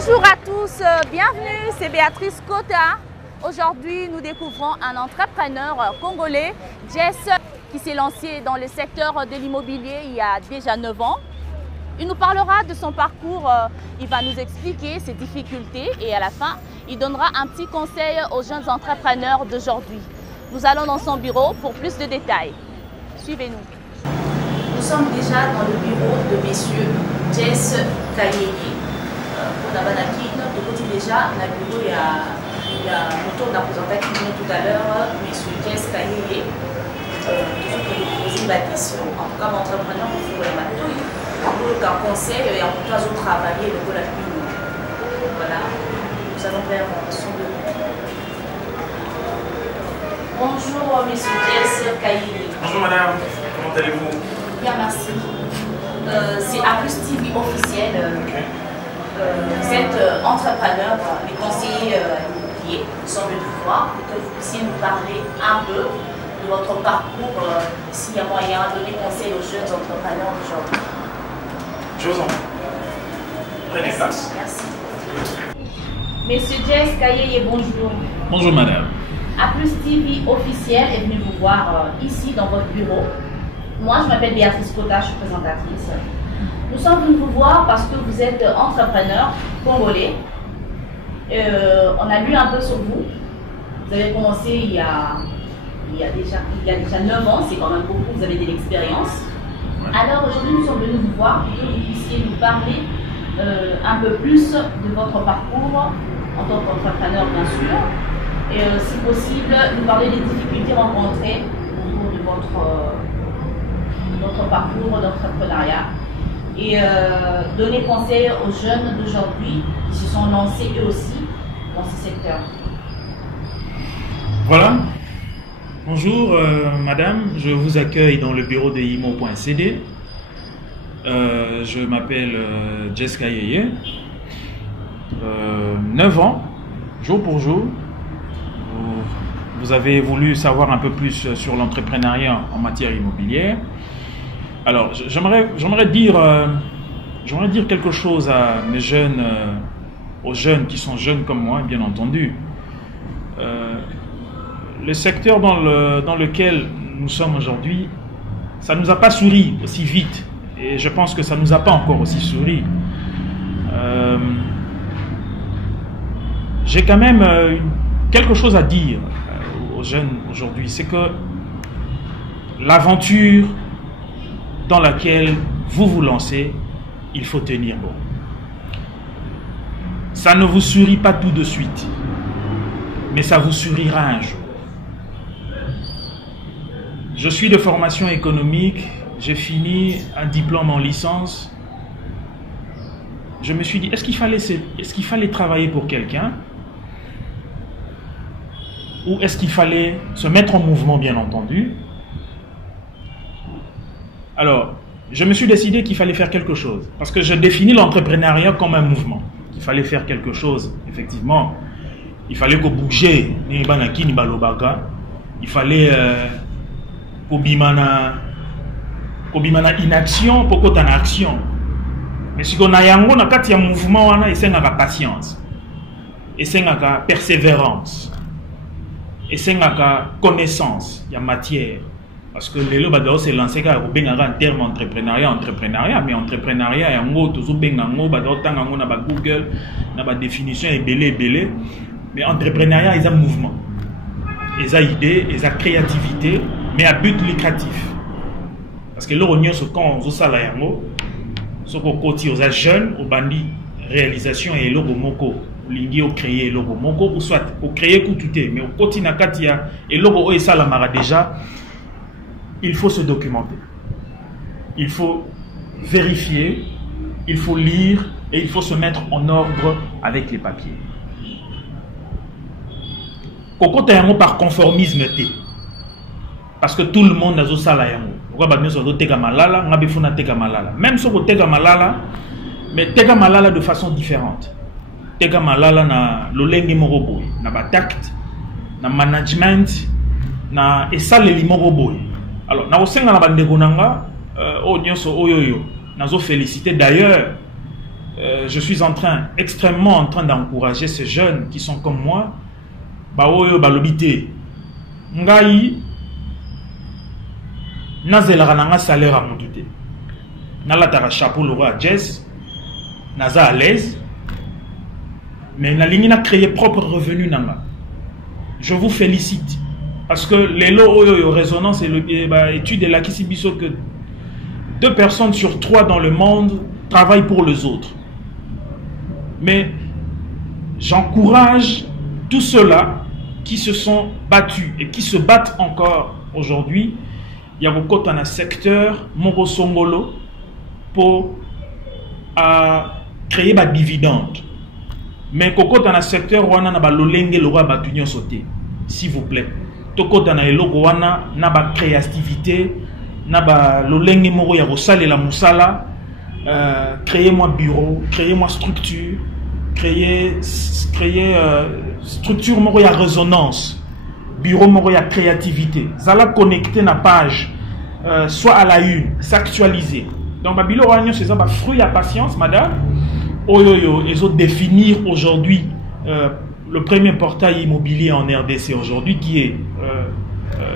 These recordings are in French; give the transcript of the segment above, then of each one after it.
Bonjour à tous, bienvenue, c'est Béatrice Kota. Aujourd'hui, nous découvrons un entrepreneur congolais, Jess, qui s'est lancé dans le secteur de l'immobilier il y a déjà 9 ans. Il nous parlera de son parcours, il va nous expliquer ses difficultés et à la fin, il donnera un petit conseil aux jeunes entrepreneurs d'aujourd'hui. Nous allons dans son bureau pour plus de détails. Suivez-nous. Nous sommes déjà dans le bureau de messieurs Jess Kayeye. On a de côté déjà, on a le bureau, il y a autour de la présentation tout à l'heure, messieurs Jess Kayeye. Toujours pour nous poser la question, en tout cas, entrepreneur, il faut les matos. Pour un conseil, il y a beaucoup de travailler le la Voilà, nous allons faire son de. Bonjour, monsieur Jess Kayeye. Bonjour madame, comment allez-vous? Bien, merci. C'est A+ TV officiel. Okay. Vous êtes entrepreneur, les conseillers immobiliers, nous sommes venus vous voir pour que vous puissiez nous parler un peu de votre parcours, s'il y a moyen de donner conseil aux jeunes entrepreneurs d'aujourd'hui. Je vous en prie. Prenez place. Merci. Monsieur Jess Kayeye, bonjour. Bonjour madame. A+ TV officiel est venu vous voir ici dans votre bureau. Moi, je m'appelle Béatrice Kota, je suis présentatrice. Nous sommes venus vous voir parce que vous êtes entrepreneur congolais. On a lu un peu sur vous. Vous avez commencé il y a déjà 9 ans, c'est quand même beaucoup, vous avez de l'expérience. Ouais. Alors aujourd'hui, nous sommes venus vous voir pour que vous puissiez nous parler un peu plus de votre parcours en tant qu'entrepreneur, bien sûr. Et si possible, nous parler des difficultés rencontrées au cours de votre parcours d'entrepreneuriat. Et donner conseil aux jeunes d'aujourd'hui qui se sont lancés eux aussi dans ce secteur. Voilà. Bonjour madame, je vous accueille dans le bureau de IMO.cd. Je m'appelle Jess Kayeye. 9 ans, jour pour jour. Vous avez voulu savoir un peu plus sur l'entrepreneuriat en matière immobilière. Alors, j'aimerais dire quelque chose à mes jeunes, aux jeunes qui sont jeunes comme moi, bien entendu. Le secteur dans lequel nous sommes aujourd'hui, ça ne nous a pas souri aussi vite. Et je pense que ça ne nous a pas encore aussi souri. J'ai quand même quelque chose à dire aux jeunes aujourd'hui. C'est que l'aventure dans laquelle vous vous lancez, il faut tenir bon. Ça ne vous sourit pas tout de suite, mais ça vous sourira un jour. Je suis de formation économique, j'ai fini un diplôme en licence. Je me suis dit, est-ce qu'il fallait travailler pour quelqu'un? Ou est-ce qu'il fallait se mettre en mouvement, bien entendu? Alors, je me suis décidé qu'il fallait faire quelque chose. Parce que je définis l'entrepreneuriat comme un mouvement. Il fallait faire quelque chose, effectivement. Il fallait que bouger. Il fallait inaction pour qu'on ait action. Mais si on a un mouvement, il y a patience. Il y a persévérance. Et il y a connaissance, il y a matière. Parce que les gens se lancent en termes entrepreneuriat, mais entrepreneuriat, il y a Google, il y a définition, mais entrepreneuriat, il y a mouvement, il y a idée, il y a créativité, mais à but lucratif. Parce que quand on est jeune, on bandit réalisation et logo moko. Lingi au créer logo moko ou soit au créer tout mais au continent katia et logo et ça la mara déjà. Il faut se documenter, il faut vérifier, il faut lire et il faut se mettre en ordre avec les papiers. Koko tayango par conformisme té, parce que tout le monde a zo sala yango. Pourquoi ba nyoso do tega malala, ngabe funa tega malala. Même si on tega malala, mais tega malala de façon différente. Tega malala na lolenge moroboy, na ba tact, na management, na et ça les moroboy. Alors, na osenga na bandeko nanga, o nyonso oyoyo, nazo féliciter d'ailleurs je suis extrêmement en train d'encourager ces jeunes qui sont comme moi. Baoyo balobité. Ngai nazelaka nanga salaire à montute. Nalatara chapeau le roi jazz. Naza à l'aise. Mais nalingi na créé propre revenu nanga. Je vous félicite. Parce que les lots oyo résonance et l'étude est là qui s'y biso que 2 personnes sur 3 dans le monde travaillent pour les autres. Mais j'encourage tous ceux-là qui se sont battus et qui se battent encore aujourd'hui. Il y a beaucoup dans un secteur Moro Songolo pour créer des dividendes. Mais beaucoup dans un secteur où on a l'olenge le roi batunyo sauté. S'il vous plaît. Toko dans un logo où on a créativité, na l'olenge moro ya rosale la musala, créez-moi bureau, créez-moi structure, créer structure moro ya résonance, bureau moro ya créativité. Zala connecter na page, soit à la une, s'actualiser. Donc babilo wanyo c'est ça ba fruit à patience madame. Oyoyo, ils ont définir aujourd'hui le premier portail immobilier en RDC aujourd'hui qui est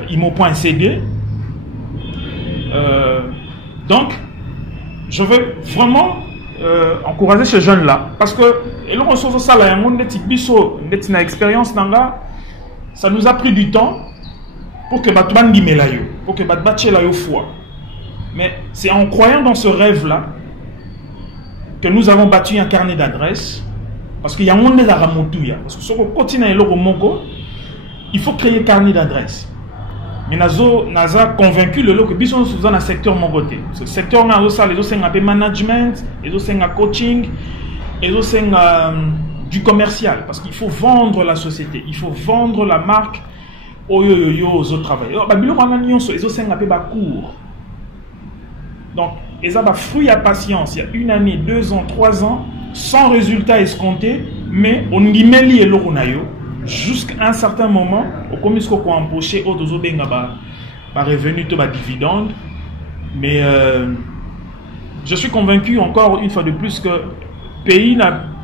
imo.cd. Donc, je veux vraiment encourager ces jeunes-là parce que ça nous a pris du temps pour que pour que foi. Mais c'est en croyant dans ce rêve-là que nous avons battu un carnet d'adresses parce qu'il y a un monde de la ramotouya. Parce que sur le continent il faut créer un carnet d'adresses. Mais Naza convaincu le que bison sous un secteur mongoté. Ce secteur na ça les autres c'est management, les autres c'est coaching, les autres c'est du commercial parce qu'il faut vendre la société, il faut vendre la marque aux autres travailleurs. Ba bilo wana nyonso les autres c'est cours. Donc et ça va fruit à patience, il y a 1 année, 2 ans, 3 ans sans résultat escompté, mais on y met li eloko na yo. Jusqu'à un certain moment, au commis qu'on a empoché, au dozo benga ba revenu to ba dividende, mais je suis convaincu encore une fois de plus que pays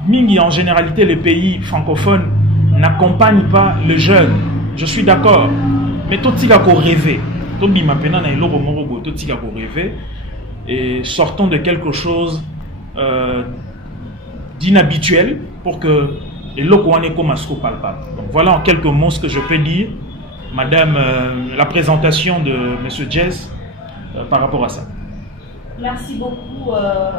mingi en généralité les pays francophones n'accompagnent pas le jeune. Je suis d'accord, mais tout tika ko rêver, to bima pena na eloko morobo, to tika ko rêver et sortons de quelque chose d'inhabituel pour que et l'okoane comme palpable. Donc voilà en quelques mots ce que je peux dire, madame, la présentation de monsieur Jazz par rapport à ça. Merci beaucoup.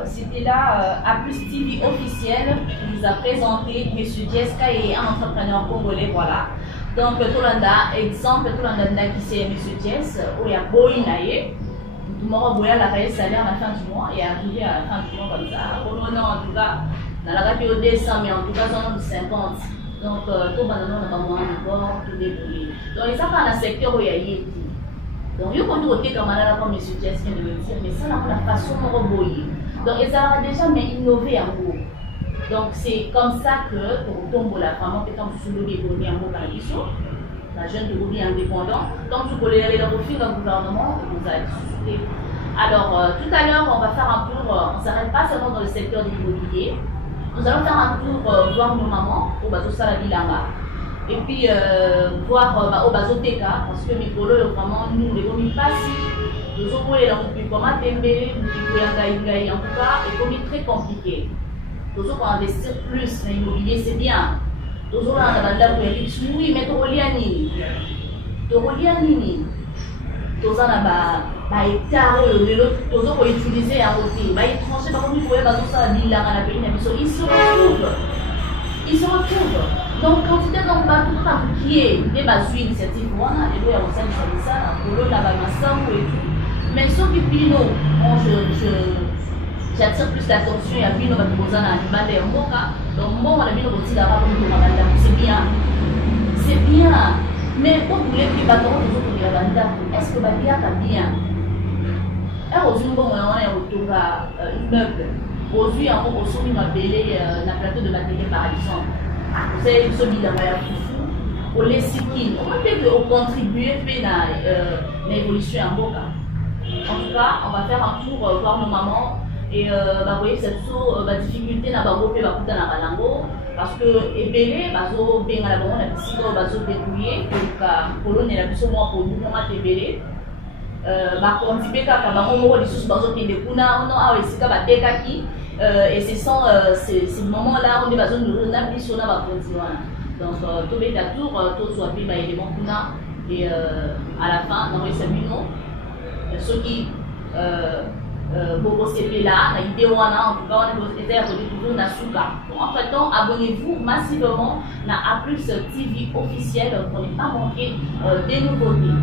C'était là Aplus TV officiel qui nous a présenté monsieur Jazz qui est un entrepreneur congolais. Voilà. Donc tout le monde exemple, tout le monde qui c'est monsieur Jazz, où il y a Boinaye. Tout le monde a la réelle salaire à la fin du mois et arrivé à la fin du mois comme ça. Pour le moment, en tout cas. Dans la radio 200, mais en tout cas, on a 50. Donc, tout le monde n'a pas moins encore, tout débrouillé. Donc, il y a un secteur où il y a eu. Donc, il y a un côté comme M. Jess vient de le dire, mais ça, c'est la façon de rebrouiller. Donc, ils ont déjà innové en gros. Donc, c'est comme ça que, pour tomber la femme, qui est sous le dégoût en gros, la jeune de Gobi indépendant, donc, vous pouvez aller dans le fil du gouvernement, vous allez discuter. Alors, tout à l'heure, on va faire un tour, on ne s'arrête pas seulement dans le secteur de l'immobilier. Nous allons faire un tour voir nos mamans au bateau Salabilanga et puis voir au bateau Teka parce que mes collègues vraiment nous les commis pas si nous avons les langues plus comment tembele en tout cas est commis très compliqué. Nous avons investir plus dans l'immobilier c'est bien. Nous avons la bande de oui mais Torolianini tous en a hectare tous ont utilisé à côté étranger par contre pour bateau ça la la pays ils se retrouvent donc quand tu es dans le bateau qui est des bases initiatives voilà et là on s'est dit ça pour le là-bas et tout mais ceux qui pino j'attire plus l'attention et à pino va poser un animal et un moka donc bon on a mis le petit là-bas c'est bien mais pour les petits bateaux les autres est-ce que Badia a bien aujourd'hui on a un immeuble aujourd'hui on a soumis un belé la plateau de matériel par exemple vous savez ce bilan on les sikines on peut contribuer à l'évolution en Boka. En tout cas on va faire un tour voir nos mamans et vous voyez cette difficulté na bango pe bakuta na balango parce que ebele bazo benga la bango na bisika bazo débrouiller ka kolone la biso mo pour nous na tebele ba kontipe kaka bango moko lisusu bazo kende kuna ono awa esika batekaki et ce sont ces moments là on est bazo nous na biso na ba continuer donc tout les tour tout soit bien élément kuna et à la fin dans les séminaires ceux qui beaucoup CP là, na idée wana en tout cas on est toujours na suka. Entre temps, abonnez-vous massivement na A+ TV officiel pour ne pas manquer des nouveautés.